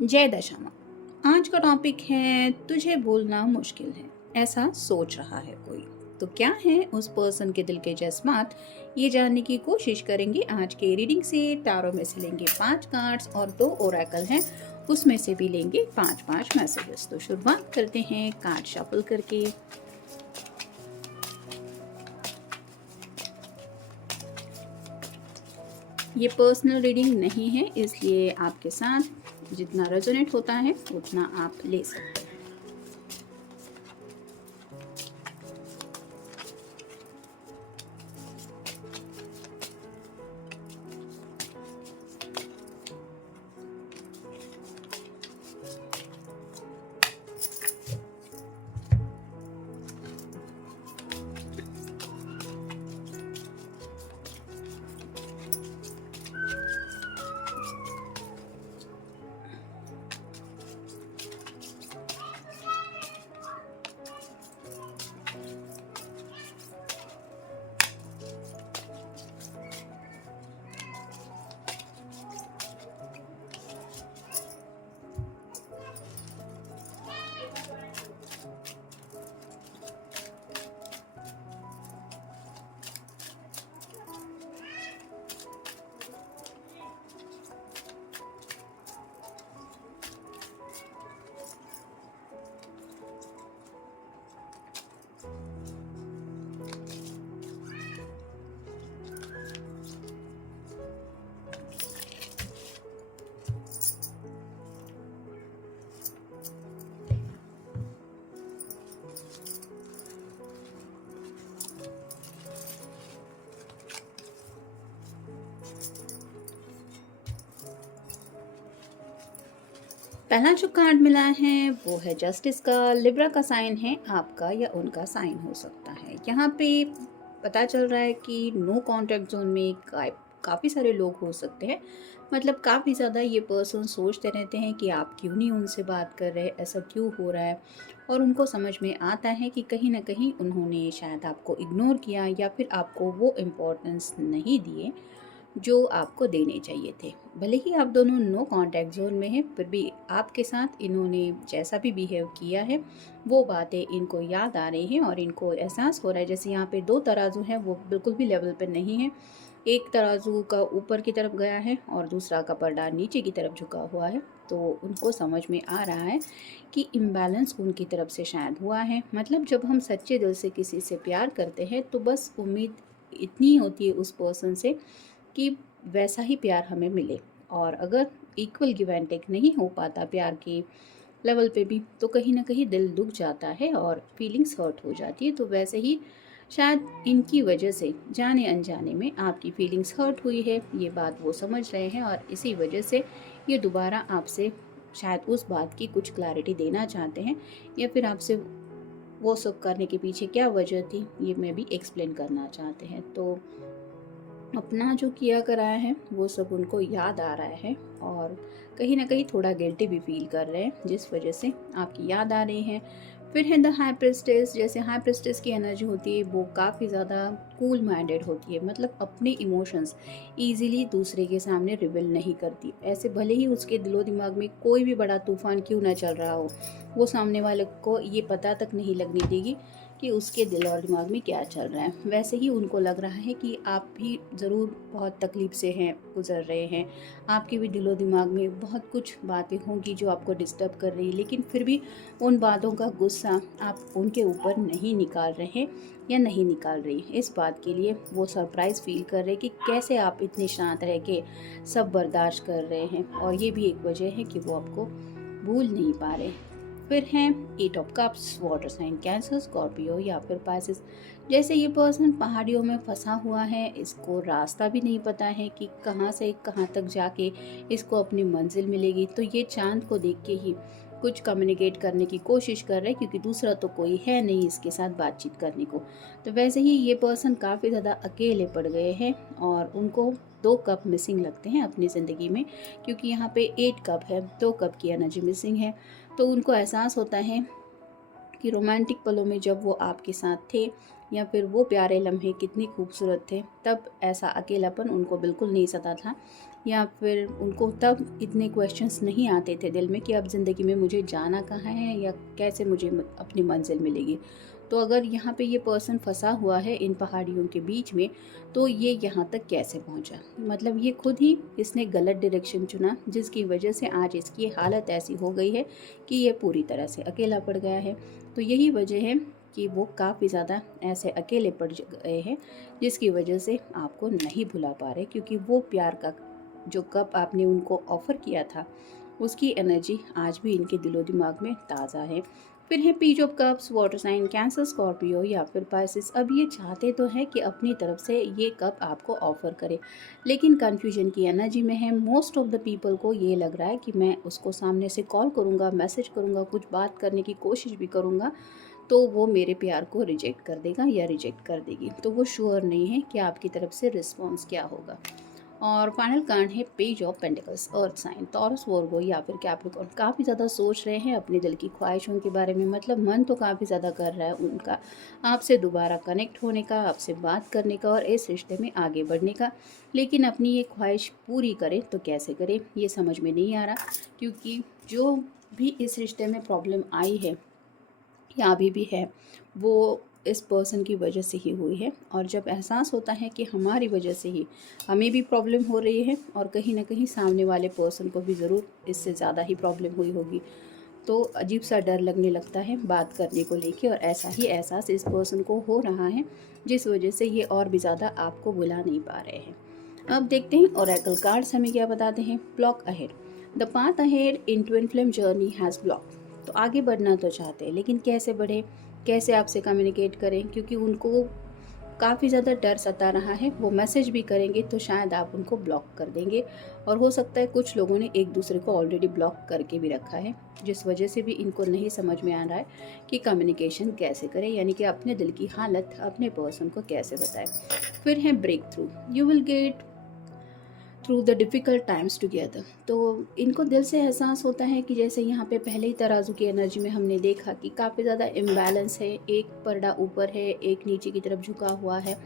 जय दशामा। आज का टॉपिक है तुझे बोलना मुश्किल है, ऐसा सोच रहा है कोई। तो क्या है उस पर्सन के दिल के जज्बात, ये जानने की कोशिश करेंगे आज के रीडिंग से। टारो में से लेंगे 5 कार्ड्स और 2 ओरेकल हैं, उसमें से भी लेंगे 5-5 मैसेजेस। तो शुरुआत करते हैं कार्ड शफल करके। ये पर्सनल रीडिंग नहीं है, इसलिए आपके साथ जितना रेजोनेट होता है उतना आप ले सकते हैं। पहला जो कार्ड मिला है वो है जस्टिस का। लिब्रा का साइन है, आपका या उनका साइन हो सकता है। यहाँ पे पता चल रहा है कि नो कॉन्टैक्ट जोन में काफ़ी सारे लोग हो सकते हैं। मतलब काफ़ी ज़्यादा ये पर्सन सोचते रहते हैं कि आप क्यों नहीं उनसे बात कर रहे, ऐसा क्यों हो रहा है। और उनको समझ में आता है कि कहीं ना कहीं उन्होंने शायद आपको इग्नोर किया या फिर आपको वो इम्पोर्टेंस नहीं दिए जो आपको देने चाहिए थे। भले ही आप दोनों नो कांटेक्ट जोन में हैं, फिर भी आपके साथ इन्होंने जैसा भी बिहेव किया है वो बातें इनको याद आ रही हैं और इनको एहसास हो रहा है। जैसे यहाँ पे 2 तराजू हैं, वो बिल्कुल भी लेवल पे नहीं है। एक तराजू का ऊपर की तरफ गया है और दूसरा का पलड़ा नीचे की तरफ झुका हुआ है। तो उनको समझ में आ रहा है कि इम्बैलेंस उनकी तरफ से शायद हुआ है। मतलब जब हम सच्चे दिल से किसी से प्यार करते हैं तो बस उम्मीद इतनी होती है उस पर्सन से कि वैसा ही प्यार हमें मिले। और अगर इक्वल गिव एंड टेक नहीं हो पाता प्यार के लेवल पे भी, तो कहीं ना कहीं दिल दुख जाता है और फीलिंग्स हर्ट हो जाती है। तो वैसे ही शायद इनकी वजह से जाने अनजाने में आपकी फीलिंग्स हर्ट हुई है, ये बात वो समझ रहे हैं और इसी वजह से ये दोबारा आपसे शायद उस बात की कुछ क्लैरिटी देना चाहते हैं, या फिर आपसे वो सब करने के पीछे क्या वजह थी ये मैं भी एक्सप्लेन करना चाहते हैं। तो अपना जो किया कराया है वो सब उनको याद आ रहा है और कहीं ना कहीं थोड़ा गिल्टी भी फील कर रहे हैं, जिस वजह से आपकी याद आ रही है। फिर है द हाई प्रेस्टेस। जैसे हाई प्रेस्टेस की एनर्जी होती है वो काफ़ी ज़्यादा कूल माइंडेड होती है। मतलब अपने इमोशंस ईजिली दूसरे के सामने रिवील नहीं करती। ऐसे भले ही उसके दिलो दिमाग में कोई भी बड़ा तूफान क्यों ना चल रहा हो, वो सामने वाले को ये पता तक नहीं लगने देगी कि उसके दिल और दिमाग में क्या चल रहा है। वैसे ही उनको लग रहा है कि आप भी ज़रूर बहुत तकलीफ़ से हैं, गुज़र रहे हैं। आपके भी दिलो दिमाग में बहुत कुछ बातें होंगी जो आपको डिस्टर्ब कर रही है, लेकिन फिर भी उन बातों का गुस्सा आप उनके ऊपर नहीं निकाल रहे या नहीं निकाल रही। इस बात के लिए वो सरप्राइज़ फील कर रहे कि कैसे आप इतने शांत रह के सब बर्दाश्त कर रहे हैं। और ये भी एक वजह है कि वो आपको भूल नहीं पा रहे। फिर हैं 8 of cups, water sign Cancer, Scorpio या फिर पाइसेस। जैसे ये पर्सन पहाड़ियों में फंसा हुआ है, इसको रास्ता भी नहीं पता है कि कहाँ से कहाँ तक जाके इसको अपनी मंजिल मिलेगी। तो ये चांद को देख के ही कुछ कम्युनिकेट करने की कोशिश कर रहे हैं, क्योंकि दूसरा तो कोई है नहीं इसके साथ बातचीत करने को। तो वैसे ही ये पर्सन काफ़ी ज़्यादा अकेले पड़ गए हैं और उनको 2 कप मिसिंग लगते हैं अपनी ज़िंदगी में, क्योंकि यहाँ पे 8 कप है, 2 कप की एनर्जी मिसिंग है। तो उनको एहसास होता है कि रोमांटिक पलों में जब वो आपके साथ थे या फिर वो प्यारे लम्हे कितने खूबसूरत थे, तब ऐसा अकेलापन उनको बिल्कुल नहीं सता था, या फिर उनको तब इतने क्वेश्चंस नहीं आते थे दिल में कि अब ज़िंदगी में मुझे जाना कहाँ है या कैसे मुझे अपनी मंजिल मिलेगी। तो अगर यहाँ पे ये पर्सन फंसा हुआ है इन पहाड़ियों के बीच में, तो ये यहाँ तक कैसे पहुँचा? मतलब ये खुद ही इसने गलत डायरेक्शन चुना, जिसकी वजह से आज इसकी हालत ऐसी हो गई है कि ये पूरी तरह से अकेला पड़ गया है। तो यही वजह है कि वो काफ़ी ज़्यादा ऐसे अकेले पड़ गए हैं, जिसकी वजह से आपको नहीं भुला पा रहे, क्योंकि वो प्यार का जो कप आपने उनको ऑफ़र किया था, उसकी एनर्जी आज भी इनके दिलो दिमाग में ताज़ा है। फिर है page of cups, water sign Cancer, Scorpio या फिर पाइसेस। अब ये चाहते तो हैं कि अपनी तरफ से ये कप आपको ऑफ़र करे, लेकिन कन्फ्यूजन की एनर्जी में है। मोस्ट ऑफ द पीपल को ये लग रहा है कि मैं उसको सामने से कॉल करूँगा, मैसेज करूँगा, कुछ बात करने की कोशिश भी करूँगा, तो वो मेरे प्यार को रिजेक्ट कर देगा या रिजेक्ट कर देगी। तो वो श्योर नहीं है कि आपकी तरफ से रिस्पॉन्स क्या होगा। और फाइनल कार्ड है page of pentacles, earth sign, Taurus, Virgo या फिर कैप्रिकॉर्न। काफ़ी ज़्यादा सोच रहे हैं अपने दिल की ख्वाहिशों के बारे में, मतलब मन तो काफ़ी ज़्यादा कर रहा है उनका आपसे दोबारा कनेक्ट होने का, आपसे बात करने का और इस रिश्ते में आगे बढ़ने का। लेकिन अपनी ये ख्वाहिश पूरी करें तो कैसे करें, ये समझ में नहीं आ रहा, क्योंकि जो भी इस रिश्ते में प्रॉब्लम आई है या अभी भी है, वो इस पर्सन की वजह से ही हुई है। और जब एहसास होता है कि हमारी वजह से ही हमें भी प्रॉब्लम हो रही है और कहीं ना कहीं सामने वाले पर्सन को भी ज़रूर इससे ज़्यादा ही प्रॉब्लम हुई होगी, तो अजीब सा डर लगने लगता है बात करने को लेके। और ऐसा ही एहसास इस पर्सन को हो रहा है, जिस वजह से ये और भी ज़्यादा आपको बुला नहीं पा रहे हैं। अब देखते हैं ओरेकल कार्ड्स हमें क्या बताते हैं। Block ahead, the path ahead in twin flame journey has block. तो आगे बढ़ना तो चाहते हैं, लेकिन कैसे बढ़े, कैसे आपसे कम्युनिकेट करें, क्योंकि उनको काफ़ी ज़्यादा डर सता रहा है। वो मैसेज भी करेंगे तो शायद आप उनको ब्लॉक कर देंगे, और हो सकता है कुछ लोगों ने एक दूसरे को ऑलरेडी ब्लॉक करके भी रखा है, जिस वजह से भी इनको नहीं समझ में आ रहा है कि कम्युनिकेशन कैसे करें, यानी कि अपने दिल की हालत अपने पर्सन को कैसे बताएं। फिर है breakthrough, you will get through the difficult times together. तो इनको दिल से एहसास होता है कि जैसे यहाँ पे पहले ही तराजू की एनर्जी में हमने देखा कि काफ़ी ज़्यादा इम्बैलेंस है, एक पलड़ा ऊपर है, एक नीचे की तरफ झुका हुआ है।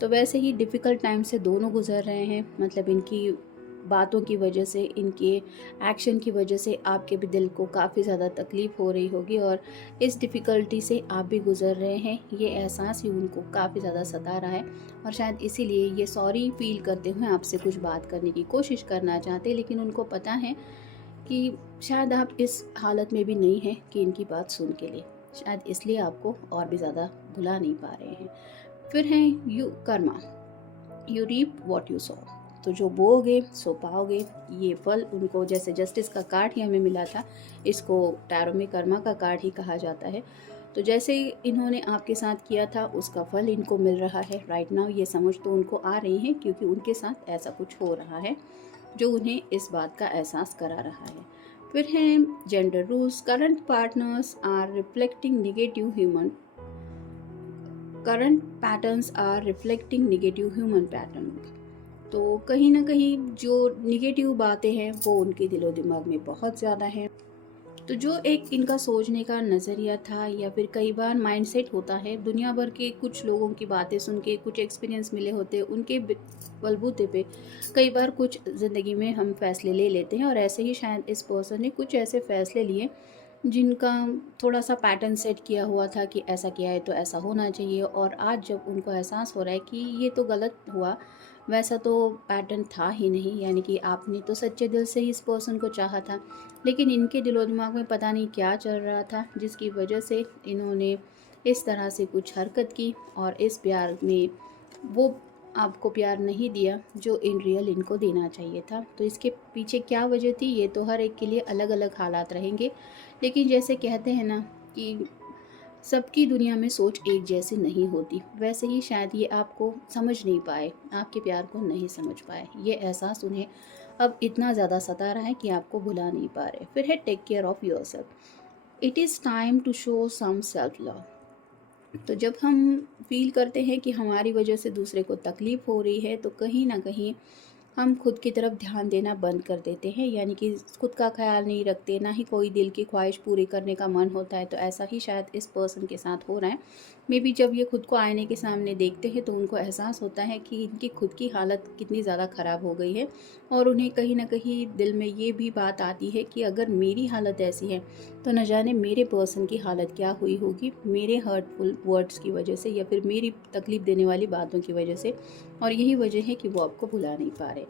तो वैसे ही डिफ़िकल्ट टाइम से दोनों गुजर रहे हैं, मतलब इनकी बातों की वजह से, इनके एक्शन की वजह से आपके भी दिल को काफ़ी ज़्यादा तकलीफ़ हो रही होगी, और इस डिफ़िकल्टी से आप भी गुज़र रहे हैं। ये एहसास ही उनको काफ़ी ज़्यादा सता रहा है, और शायद इसीलिए ये सॉरी फील करते हुए आपसे कुछ बात करने की कोशिश करना चाहते हैं, लेकिन उनको पता है कि शायद आप इस हालत में भी नहीं हैं कि इनकी बात सुन के लिए, शायद इसलिए आपको और भी ज़्यादा भुला नहीं पा रहे हैं। फिर हैं you karma, you reap what you sow. तो जो बोओगे सो पाओगे, ये फल उनको, जैसे जस्टिस का कार्ड ही हमें मिला था, इसको टैरो में कर्मा का कार्ड ही कहा जाता है। तो जैसे इन्होंने आपके साथ किया था उसका फल इनको मिल रहा है राइट नाउ। ये समझ तो उनको आ रही है, क्योंकि उनके साथ ऐसा कुछ हो रहा है जो उन्हें इस बात का एहसास करा रहा है। फिर हैं gender rules, current partners are reflecting negative human, current patterns are reflecting negative human pattern. तो कहीं ना कहीं जो निगेटिव बातें हैं वो उनके दिलो दिमाग में बहुत ज़्यादा है। तो जो एक इनका सोचने का नज़रिया था, या फिर कई बार माइंडसेट होता है, दुनिया भर के कुछ लोगों की बातें सुन के, कुछ एक्सपीरियंस मिले होते हैं उनके बलबूते पे कई बार कुछ ज़िंदगी में हम फैसले ले लेते हैं। और ऐसे ही शायद इस पर्सन ने कुछ ऐसे फैसले लिए जिनका थोड़ा सा पैटर्न सेट किया हुआ था कि ऐसा किया है तो ऐसा होना चाहिए, और आज जब उनको एहसास हो रहा है कि ये तो गलत हुआ, वैसा तो पैटर्न था ही नहीं, यानी कि आपने तो सच्चे दिल से ही इस पर्सन को चाहा था, लेकिन इनके दिलो दिमाग में पता नहीं क्या चल रहा था, जिसकी वजह से इन्होंने इस तरह से कुछ हरकत की, और इस प्यार में वो आपको प्यार नहीं दिया जो इन रियल इनको देना चाहिए था। तो इसके पीछे क्या वजह थी, ये तो हर एक के लिए अलग अलग हालात रहेंगे, लेकिन जैसे कहते हैं ना कि सबकी दुनिया में सोच एक जैसी नहीं होती, वैसे ही शायद ये आपको समझ नहीं पाए, आपके प्यार को नहीं समझ पाए। ये एहसास उन्हें अब इतना ज़्यादा सता रहा है कि आपको भुला नहीं पा रहे। फिर है take care of yourself. It is time to show some self love. तो जब हम फ़ील करते हैं कि हमारी वजह से दूसरे को तकलीफ़ हो रही है, तो कहीं न कहीं हम खुद की तरफ ध्यान देना बंद कर देते हैं, यानी कि खुद का ख्याल नहीं रखते, ना ही कोई दिल की ख्वाहिश पूरी करने का मन होता है। तो ऐसा ही शायद इस पर्सन के साथ हो रहा है। मे बी जब ये खुद को आईने के सामने देखते हैं तो उनको एहसास होता है कि इनकी खुद की हालत कितनी ज़्यादा ख़राब हो गई है, और उन्हें कहीं न कहीं दिल में ये भी बात आती है कि अगर मेरी हालत ऐसी है तो न जाने मेरे पर्सन की हालत क्या हुई होगी, मेरे हर्टफुल वर्ड्स की वजह से या फिर मेरी तकलीफ़ देने वाली बातों की वजह से। और यही वजह है कि वो आपको भुला नहीं पा रहे।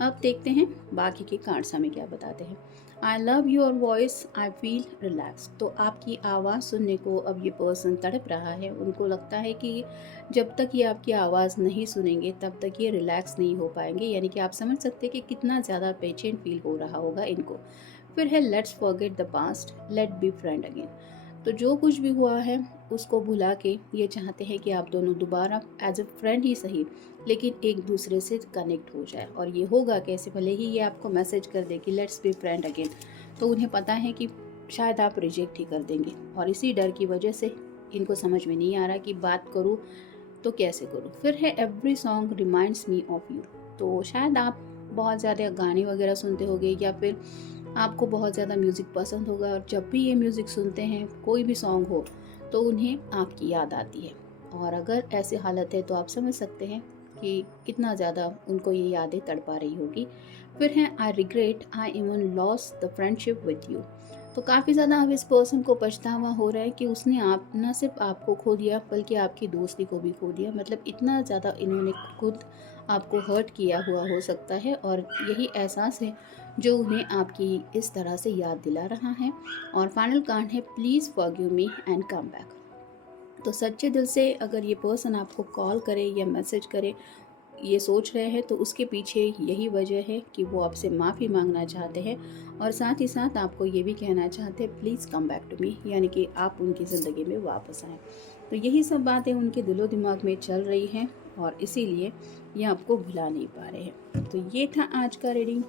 अब देखते हैं बाकी के कार्ड्स हमें क्या बताते हैं। I love your voice, I feel relax. तो आपकी आवाज़ सुनने को अब ये पर्सन तड़प रहा है। उनको लगता है कि जब तक ये आपकी आवाज़ नहीं सुनेंगे तब तक ये रिलैक्स नहीं हो पाएंगे, यानी कि आप समझ सकते हैं कि कितना ज़्यादा पेचेंट फील हो रहा होगा इनको। फिर है let's forget the past, let be friend again. तो जो कुछ भी हुआ है उसको भुला के ये चाहते हैं कि आप दोनों दोबारा एज अ फ्रेंड ही सही, लेकिन एक दूसरे से कनेक्ट हो जाए। और ये होगा कैसे, भले ही ये आपको मैसेज कर दे कि लेट्स बी फ्रेंड अगेन, तो उन्हें पता है कि शायद आप रिजेक्ट ही कर देंगे, और इसी डर की वजह से इनको समझ में नहीं आ रहा कि बात करूँ तो कैसे करूँ। फिर है every song reminds me of you. तो शायद आप बहुत ज़्यादा गाने वगैरह सुनते होंगे, या फिर आपको बहुत ज़्यादा म्यूज़िक पसंद होगा, और जब भी ये म्यूज़िक सुनते हैं, कोई भी सॉन्ग हो, तो उन्हें आपकी याद आती है। और अगर ऐसी हालत है तो आप समझ सकते हैं कि कितना ज़्यादा उनको ये यादें तड़पा रही होगी। फिर है I regret I even loss the friendship with you. तो काफ़ी ज़्यादा अब इस पर्सन को पछतावा हो रहा है कि उसने आप न सिर्फ आपको खो दिया बल्कि आपकी दोस्ती को भी खो दिया। मतलब इतना ज़्यादा इन्होंने खुद आपको हर्ट किया हुआ हो सकता है, और यही एहसास है जो उन्हें आपकी इस तरह से याद दिला रहा है। और फाइनल कार्ड है please forgive me and come back. तो सच्चे दिल से अगर ये पर्सन आपको कॉल करे या मैसेज करे, ये सोच रहे हैं, तो उसके पीछे यही वजह है कि वो आपसे माफ़ी मांगना चाहते हैं, और साथ ही साथ आपको ये भी कहना चाहते हैं please come back to me, यानी कि आप उनकी ज़िंदगी में वापस आएँ। तो यही सब बातें उनके दिलो दिमाग में चल रही हैं, और इसीलिए ये आपको भुला नहीं पा रहे हैं। तो ये था आज का रीडिंग।